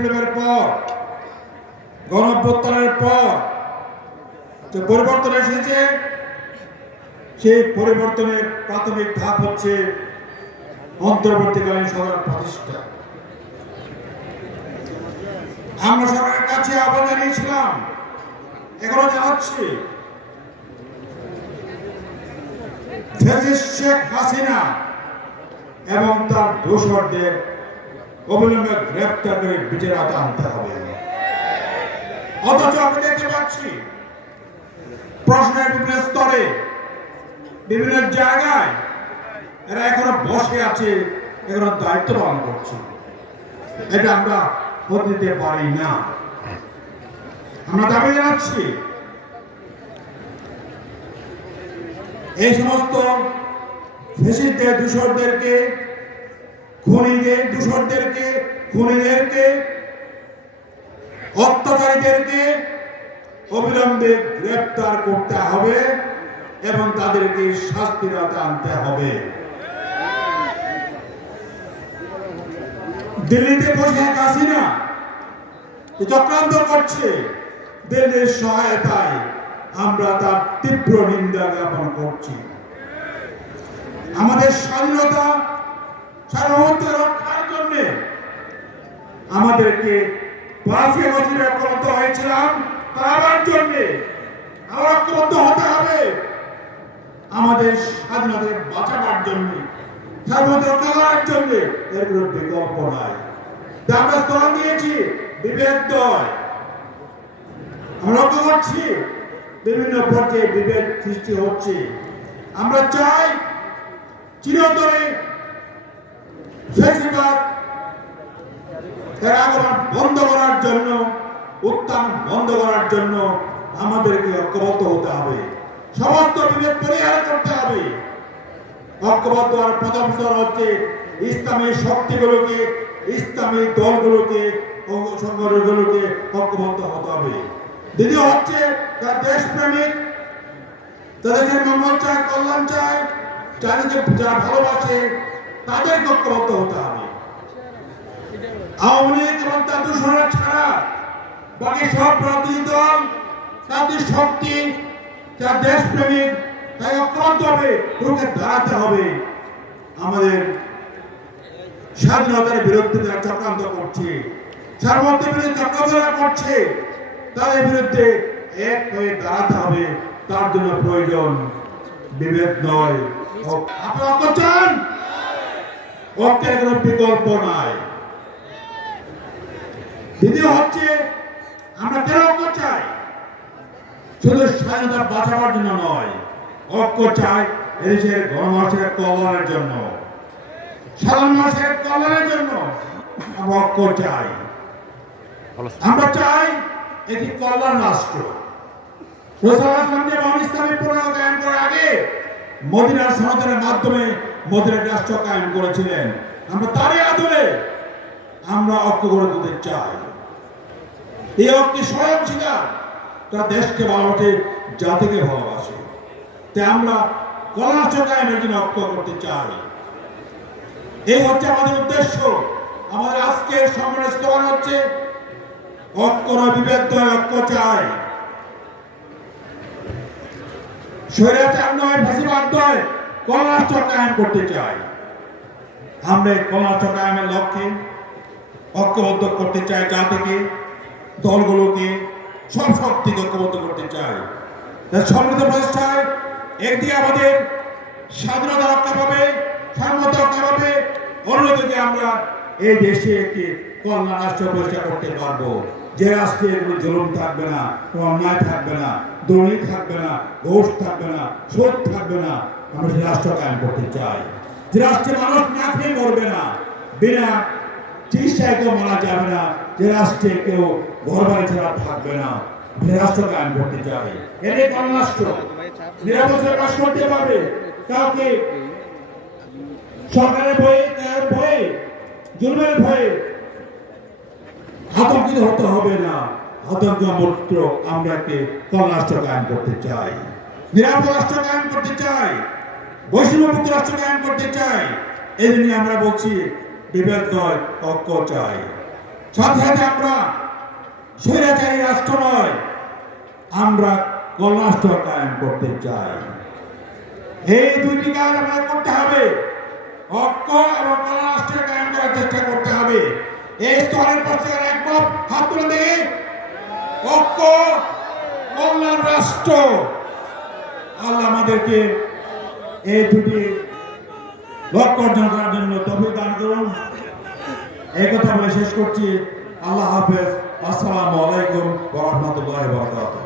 বিপ্লবের পর, গণঅভ্যুত্থানের পর যে পরিবর্তন এসেছে, সেই পরিবর্তনের প্রাথমিক ধাপ হচ্ছে অন্তর্বর্তীকালীন সরকার প্রতিষ্ঠা। আমরা সরকারের কাছে আহ্বান জানিয়েছিলাম, এখনো জানাচ্ছি, ফ্যাসিস্ট শেখ হাসিনা এবং তার দোসরদের অবিলম্বে গ্রেপ্তার করে বিচারের আওতায় আনতে হবে। অথচ আমরা দেখতে পাচ্ছি প্রশ্নের বিভিন্ন স্তরে, বিভিন্ন জায়গায় এরা এখনো বসে আছে, এখনো দায়িত্ব পালন করছে। এটা আমরা হতে দিতে পারি না। আমরা দাবি জানাচ্ছি, এই সমস্ত ফ্যাসিস্টদের দোসরদেরকে, খুনিদেরকে, অত্যাচারীদেরকে অবিলম্বে গ্রেপ্তার করতে হবে এবং তাদেরকে শাস্তির আওতায় আনতে হবে। দিল্লিতে বসে হাসিনা চক্রান্ত করছে, দিল্লির সহায়তায় আমরা তার তীব্র নিন্দা জ্ঞাপন করছি। আমাদের স্বাধীনতা সার্বভৌমত্ব রক্ষার জন্য আমাদেরকে ৫ বছরে ঐক্যবদ্ধ হয়েছিলাম, তার জন্য আমরা ঐক্যবদ্ধ হতে হবে। আমাদের স্বাধীনতা বাঁচাবার জন্য, সার্বভৌমত্ব রক্ষা করার জন্য এর কোনো বিকল্প নাই। আমরা স্লোগান দিয়েছি, বিবেক নয়। আমরা লক্ষ্য করছি বিভিন্ন পর্যায়ে বিভেদ সৃষ্টি হচ্ছে। আমরা চাই চিরতরে ফ্যাসিবাদ বন্ধ করার জন্য, উত্থান বন্ধ করার জন্য আমাদেরকে ঐক্যবদ্ধ হতে হবে, সমস্ত বিভেদ পরিহার করতে হবে। ঐক্যবদ্ধ হওয়ার প্রথম স্তর হচ্ছে ইসলামী শক্তিগুলোকে, ইসলামী দলগুলোকে, সংগঠনগুলোকে ঐক্যবদ্ধ হতে হবে। দ্বিতীয় হচ্ছে তার দেশপ্রেমিক, তাদেরকে মঙ্গল চায়, কল্যাণ চায়, যাদেরকে যারা ভালোবাসে, তাদের ঐক্যবদ্ধ হতে হবে। আওয়ামী লীগ এবং তার দূষণের ছাড়া বাকি সব রাজনৈতিক দল, তাদের শক্তি, যারা দেশপ্রেমিক, তাই ঐক্যবদ্ধ হবে, রুখে দাঁড়াতে হবে। আমাদের স্বাধীনতার বিরুদ্ধে যারা চক্রান্ত করছে, সার্বভৌমত্বের বিরুদ্ধে চক্রান্ত করছে, তাদের বিরুদ্ধে এক হয়ে দাঁড়াতে হবে। তার জন্য প্রয়োজন বিভেদ নয়। আপনি ঐক্য চান? ঐক্যের কোনো বিকল্প নাই। দ্বিতীয় হচ্ছে, আমরা কেন ঐক্য চাই? শুধু স্বাধীনতা বাঁচাবার জন্য নয়, ঐক্য চাই এদেশের গণমানুষের কল্যাণের জন্য, সাধারণ মানুষের কল্যাণের জন্য আমরা ঐক্য চাই। আমরা চাই একটি কল্যাণ রাষ্ট্র। ইসলামী প্রণালী কায়েম করার আগে মদিনার সনদের মাধ্যমে মদিনার রাষ্ট্র কায়েম করেছিলেন। আমরা তারই আদলে আমরা ঐক্য গড়ে তুলতে চাই। এই ঐক্যে স্বয়ংসিদ্ধা, তারা দেশকে ভালোবাসে, জাতিকে ভালোবাসে। তাই আমরা কল্যাণ রাষ্ট্র কায়েমের জন্য ঐক্য করতে চাই। এই হচ্ছে আমাদের উদ্দেশ্য। আমাদের আজকের সম্মেলনের স্লোগান হচ্ছে, ঐক্য নয় বিভেদ নয়, ঐক্য চাই। স্বৈরাচার নয়, ফ্যাসিবাদ নয়, কল্যাণ রাষ্ট্র কায়েম করতে চাই। আমরা কল্যাণ রাষ্ট্র কায়েমের লক্ষ্যে ঐক্যবদ্ধ করতে চাই, জাতিকে, দলগুলোকে, সব শক্তিকে ঐক্যবদ্ধ করতে চাই। সমৃদ্ধ প্রচেষ্টায় একদিকে আমাদের স্বাধীনতা রক্ষা পাবে, সার্বভৌমত্ব রক্ষা পাবে, অন্যদিকে আমরা এই দেশে একটি কল্যাণ রাষ্ট্র প্রতিষ্ঠা করতে পারবো, যে রাষ্ট্রে কোনো জুলুম থাকবে না, কোনো অন্যায় থাকবে না, দুর্নীতি থাকবে না, ঘুষ থাকবে না, সুদ থাকবে না। আমরা যে রাষ্ট্র কায়েম করতে চাই, যে রাষ্ট্রে মানুষ না খেয়ে মরবে না, বিনা চিকিৎসায় কেউ মারা যাবে না, যে রাষ্ট্রে কেউ ঘর বাড়ি ছাড়া থাকবে না, যে রাষ্ট্র কায়েম করতে চাই। এটাই কল্যাণ রাষ্ট্র। নিরাপদে বাস করতে পারবে, কাউকে সরকারের ভয়ে, জুলুমের ভয়ে আতঙ্কিত হতে হবে না। আতঙ্ক মুক্ত আমরা একটি কল্যাণ রাষ্ট্র কায়েম করতে চাই, নিরাপদ রাষ্ট্র কায়েম করতে চাই, বৈষম্যমুক্ত রাষ্ট্র কায়েম করতে চাই। এই জন্য আমরা বলছি, বিভেদ নয়, ঐক্য চাই। সাথে সাথে আমরা স্বৈরাচারী রাষ্ট্র নয়, আমরা গণরাষ্ট্র কায়েম করতে চাই। এই দুইটি কাজ আমাদের করতে হবে। ঐক্য এবং গণরাষ্ট্র কায়েম করার চেষ্টা করতে হবে। এই স্তরের পক্ষে একমত, হাত তুলে দেখি। ঐক্য, কল্যাণ রাষ্ট্র। আল্লাহ আমাদেরকে এই দুটি লক্ষ্য অর্জন করার জন্য তৌফিক দান করুন। এই কথা বলে শেষ করছি। আল্লাহ হাফেজ। আসসালামু আলাইকুম ওয়া রাহমাতুল্লাহি ওয়া বারাকাতুহু।